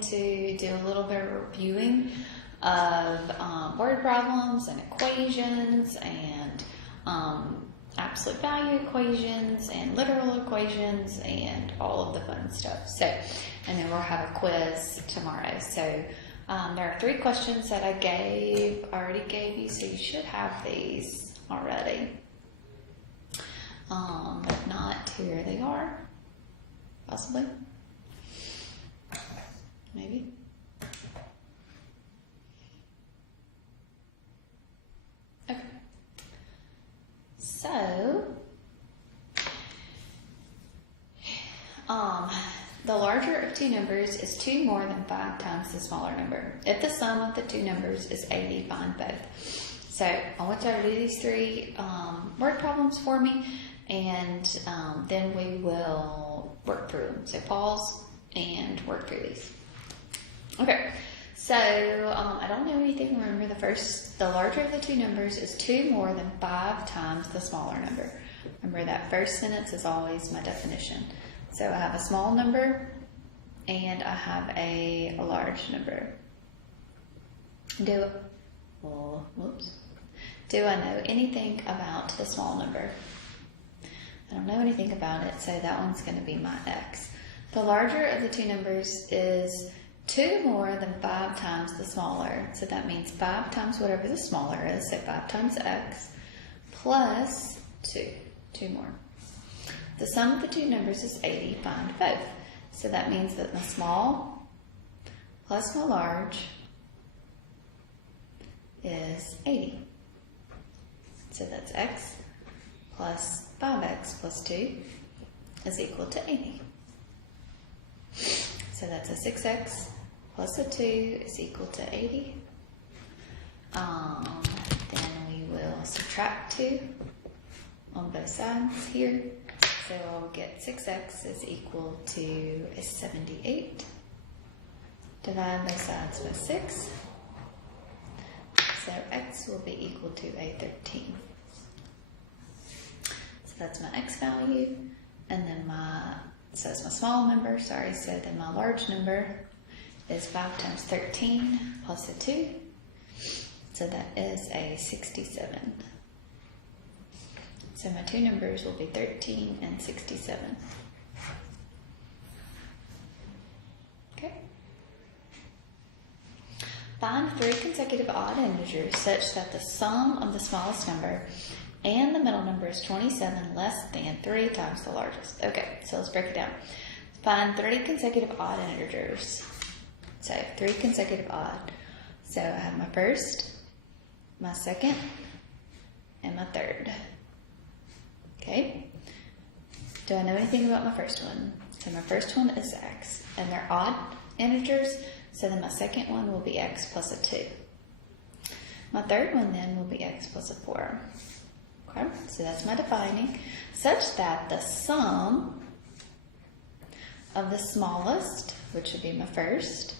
to do a little bit of reviewing of word problems and equations and absolute value equations and literal equations and all of the fun stuff. So, and then we'll have a quiz tomorrow. So there are 3 questions that I already gave you, so you should have these already. If not, here they are, possibly, maybe. Okay. So, the larger of 2 numbers is 2 more than 5 times the smaller number. If the sum of the 2 numbers is 80, find both. So, I want you to do these 3 word problems for me, and then we will work through them. So, pause and work through these. Okay. So, I don't know anything. Remember, the larger of the 2 numbers is 2 more than 5 times the smaller number. Remember, that first sentence is always my definition. So, I have a small number and I have a large number. Do I know anything about the small number? I don't know anything about it, so that one's going to be my x. The larger of the 2 numbers is 2 more than 5 times the smaller. So that means 5 times whatever the smaller is, so 5 times x, plus 2. 2 more. The sum of the 2 numbers is 80. Find both. So that means that my small plus my large is 80. So that's x plus 5x plus 2 is equal to 80. So that's a 6x plus a 2 is equal to 80. Then we will subtract 2 on both sides here. So I'll get 6x is equal to 78. Divide both sides by 6. So x will be equal to a 13. So that's my x value. And then so it's my small number, so then my large number is 5 times 13 plus a 2. So that is a 67. So my 2 numbers will be 13 and 67. Okay. Find 3 consecutive odd integers such that the sum of the smallest number and the middle number is 27 less than 3 times the largest. Okay, so let's break it down. Find 3 consecutive odd integers. So 3 consecutive odd. So I have my first, my second, and my third. Okay. Do I know anything about my first one? So my first one is x, and they're odd integers, so then my second one will be x plus a 2. My third one then will be x plus a 4. Okay, so that's my defining, such that the sum of the smallest, which would be my first,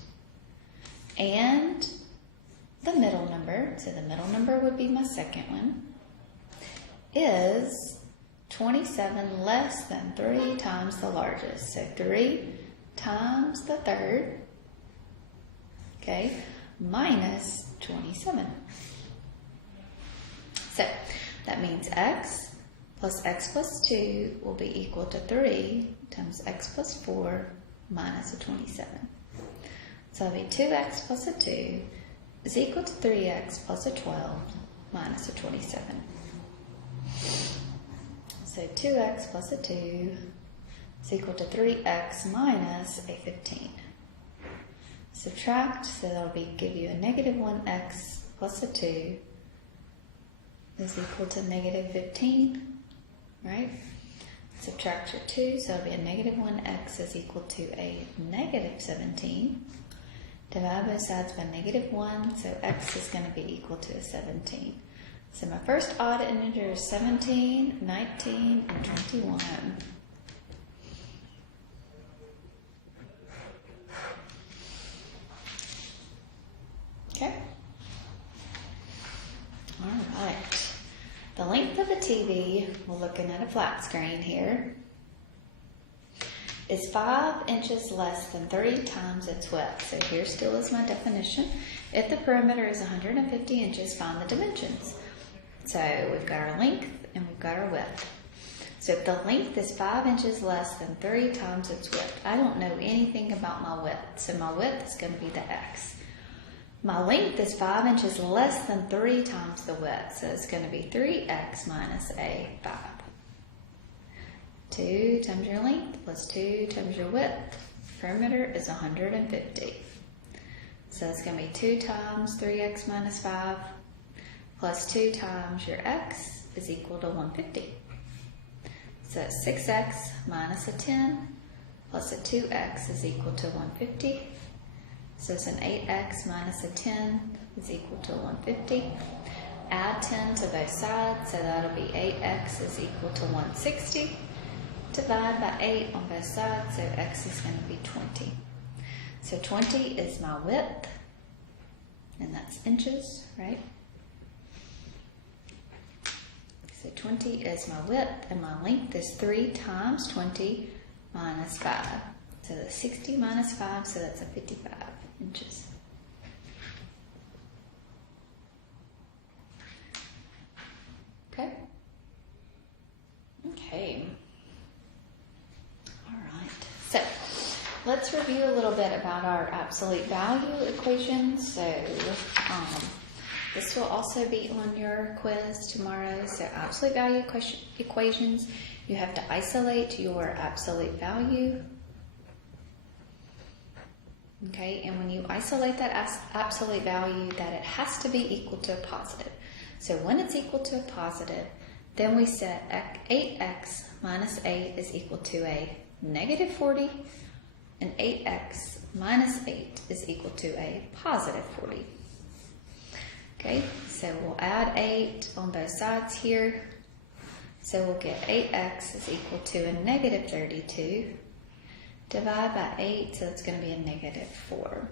and the middle number, so the middle number would be my second one, is 27 less than 3 times the largest. So 3 times the third, okay, minus 27. So that means x plus 2 will be equal to 3 times x plus 4 minus a 27. So it'll be 2x plus a 2 is equal to 3x plus a 12 minus a 27. So 2x plus a 2 is equal to 3x minus a 15. Subtract, so that'll give you a negative 1x plus a 2 is equal to negative 15, right? Subtract your 2, so it'll be a negative 1x is equal to a negative 17. Divide both sides by negative 1, so x is going to be equal to a 17. So my first odd integer is 17, 19, and 21. Okay. All right. The length of a TV, we're looking at a flat screen here, is 5 inches less than 3 times its width. So here still is my definition. If the perimeter is 150 inches, find the dimensions. So we've got our length and we've got our width. So if the length is 5 inches less than 3 times its width, I don't know anything about my width, so my width is going to be the x. My length is 5 inches less than 3 times the width, so it's going to be 3x minus a 5. 2 times your length plus 2 times your width. Perimeter is 150. So it's going to be 2 times 3x minus 5 plus 2 times your x is equal to 150. So 6x minus a 10 plus a 2x is equal to 150. So it's an 8x minus a 10 is equal to 150. Add 10 to both sides, so that'll be 8x is equal to 160. Divide by 8 on both sides, so x is going to be 20. So 20 is my width, and that's inches, right? So 20 is my width, and my length is 3 times 20 minus 5. So that's 60 minus 5, so that's a 55 inches. Okay? Okay. All right. So let's review a little bit about our absolute value equations. So this will also be on your quiz tomorrow. So absolute value equations, you have to isolate your absolute value. Okay, and when you isolate that absolute value, that it has to be equal to a positive. So when it's equal to a positive, then we set 8x minus 8 is equal to a negative 40, and 8x minus 8 is equal to a positive 40. Okay, so we'll add 8 on both sides here. So we'll get 8x is equal to a negative 32. Divide by 8, so it's going to be a negative 4.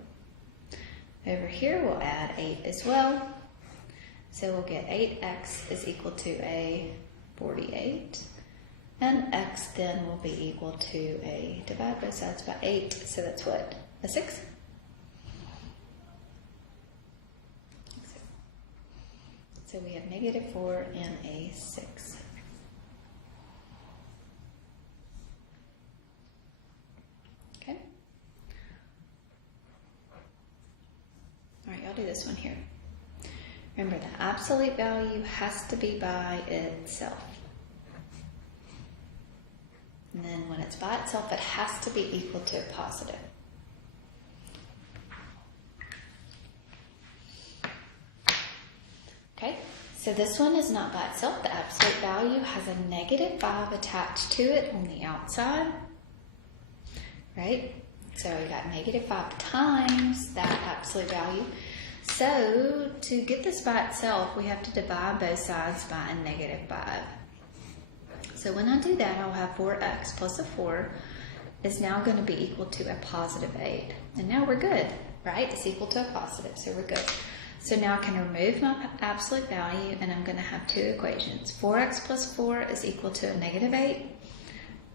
Over here we'll add 8 as well. So we'll get 8x is equal to a 48. And x then will be equal to a, divide both sides by 8, so that's what? A 6? So we have negative 4 and a 6. Okay? All right, I'll do this one here. Remember, the absolute value has to be by itself. And then when it's by itself, it has to be equal to a positive. Okay, so this one is not by itself. The absolute value has a negative 5 attached to it on the outside. Right? So we got negative 5 times that absolute value. So to get this by itself, we have to divide both sides by a negative 5. So when I do that, I'll have 4x plus a 4 is now going to be equal to a positive 8. And now we're good, right? It's equal to a positive, so we're good. So now I can remove my absolute value, and I'm going to have two equations. 4x plus 4 is equal to a negative 8,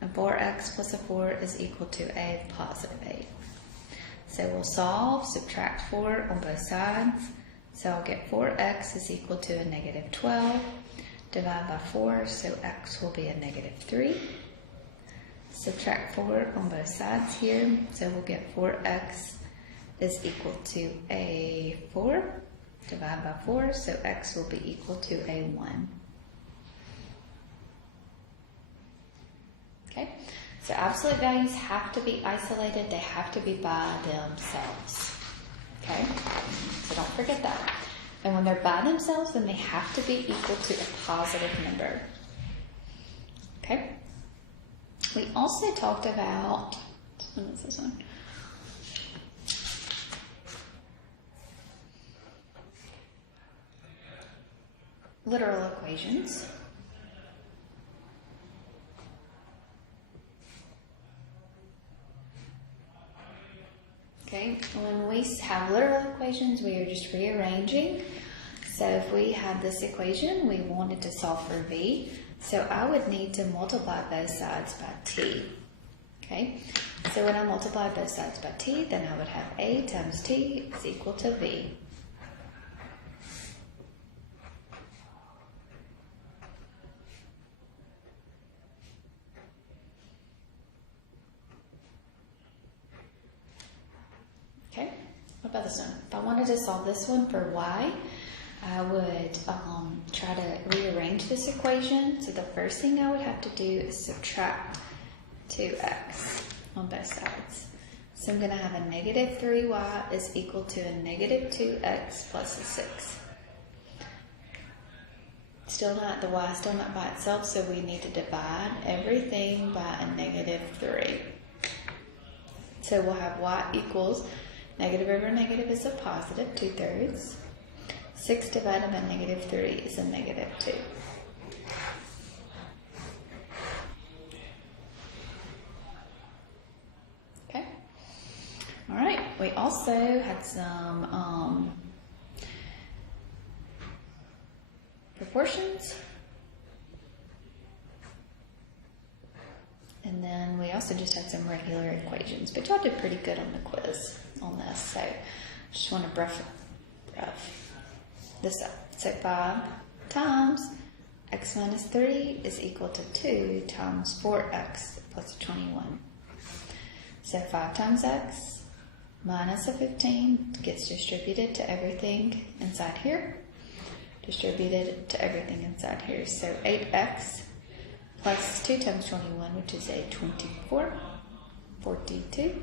and 4x plus a 4 is equal to a positive 8. So we'll solve, subtract 4 on both sides. So I'll get 4x is equal to a negative 12. Divide by 4, so x will be a negative 3. Subtract 4 on both sides here, so we'll get 4x is equal to a 4. Divide by 4, so x will be equal to a 1. Okay, so absolute values have to be isolated. They have to be by themselves. Okay, so don't forget that. And when they're by themselves, then they have to be equal to a positive number. Okay? We also talked about, what is this one? Literal equations. Okay, when we have literal equations, we are just rearranging. So if we have this equation, we wanted to solve for v, so I would need to multiply both sides by t. Okay, so when I multiply both sides by t, then I would have a times t is equal to v. Okay, what about this one? If I wanted to solve this one for y, I would try to rearrange this equation. So the first thing I would have to do is subtract 2x on both sides. So I'm going to have a negative 3y is equal to a negative 2x plus a 6. Still not, the y is still not by itself, so we need to divide everything by a negative 3. So we'll have y equals negative over negative is a positive 2/3. 6 divided by negative 3 is a negative 2. Okay. All right. We also had some proportions. And then we also just had some regular equations, but y'all did pretty good on the quiz on this, so just want to brush this up. So 5 times x minus 3 is equal to 2 times 4x plus 21. So 5 times x minus a 15 gets distributed to everything inside here. Distributed to everything inside here. So 8x plus 2 times 21, which is a 24, 42.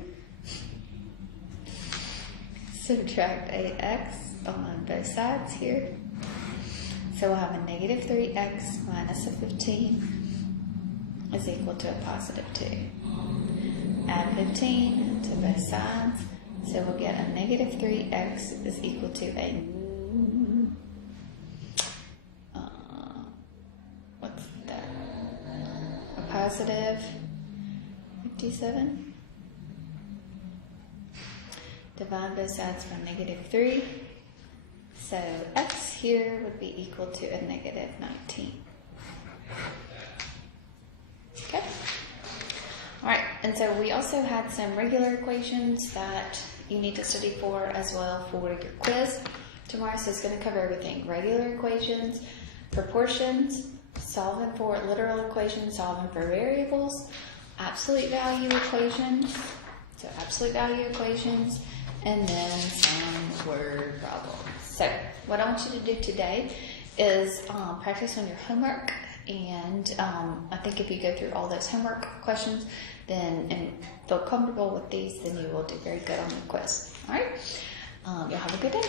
Subtract 8x on both sides here. So we'll have a negative 3x minus a 15 is equal to a positive 2. Add 15 to both sides. So we'll get a negative 3x is equal to a positive 57. Divide both sides by negative 3. So x here would be equal to a negative 19. Okay. All right, and so we also had some regular equations that you need to study for as well for your quiz tomorrow. So it's going to cover everything: regular equations, proportions, solving for literal equations, solving for variables, absolute value equations, so absolute value equations, and then some word problems. So what I want you to do today is practice on your homework, and I think if you go through all those homework questions then and feel comfortable with these, then you will do very good on the quiz. All right, you'll have a good day.